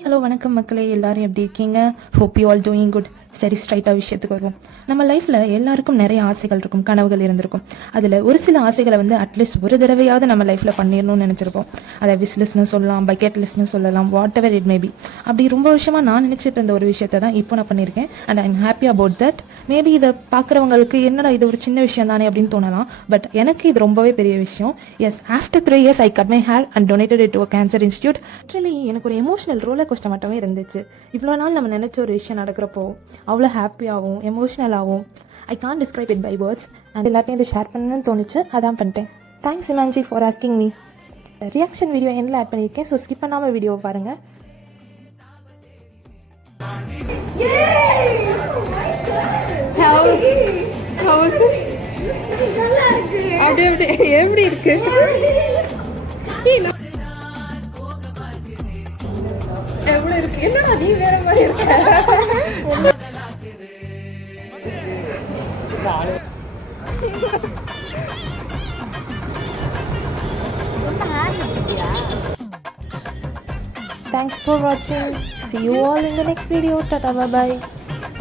Hello வணக்கம் மக்களே, எல்லாரும் எப்படி இருக்கீங்க? Hope you all doing good. சரி, ஸ்ட்ரைட்டாக விஷயத்துக்கு வருவோம். நம்ம லைஃப்பில் எல்லாருக்கும் நிறைய ஆசைகள் இருக்கும், கனவுகள் இருந்திருக்கும். அதில் ஒரு சில ஆசைகளை அட்லீஸ்ட் ஒரு தடவையாவது நம்ம லைஃப்பில் பண்ணிடணும்னு நினச்சிருப்போம். அதை விஷ் லிஸ்ட்னு சொல்லலாம், பக்கெட் லிஸ்ட்னு சொல்லலாம், வாட் எவர் இட் மேபி. அப்படி ரொம்ப வருஷமாக நான் நினச்சிட்டு இருந்த ஒரு விஷயத்தை தான் இப்போ நான் பண்ணியிருக்கேன். And I am happy about that. Maybe இதை பார்க்குறவங்களுக்கு என்னடா இது ஒரு சின்ன விஷயம் தானே அப்படின்னு தோணலாம். பட் எனக்கு இது ரொம்பவே பெரிய விஷயம். Yes, after 3 years I cut my hair and donated it to cancer institute. Actually எனக்கு ஒரு எமோஷனல் ரோலர் கோஸ்டர் மட்டுமே இருந்துச்சு. இவ்வளோ நாள் நம்ம நினச்ச ஒரு விஷயம் நடக்கிறப்போ அவ்வளோ ஹாப்பியாகவும் எமோஷ்னலாகவும் I can describe it by words. And எல்லாத்தையும் இதை ஷேர் பண்ணணும்னு தோணுச்சு, அதான் பண்ணிட்டேன். Thanks Imman ji for asking me. Reaction video எண்டில் ஆட் பண்ணியிருக்கேன், ஸோ ஸ்கிப் பண்ணாமல் வீடியோவை பாருங்கள். எப்படி இருக்கு? எவ்வளவு இருக்கு? என்னடா நீ வேற மாதிரி இருக்க. Thanks for watching. See you all in the next video. Tata, bye bye.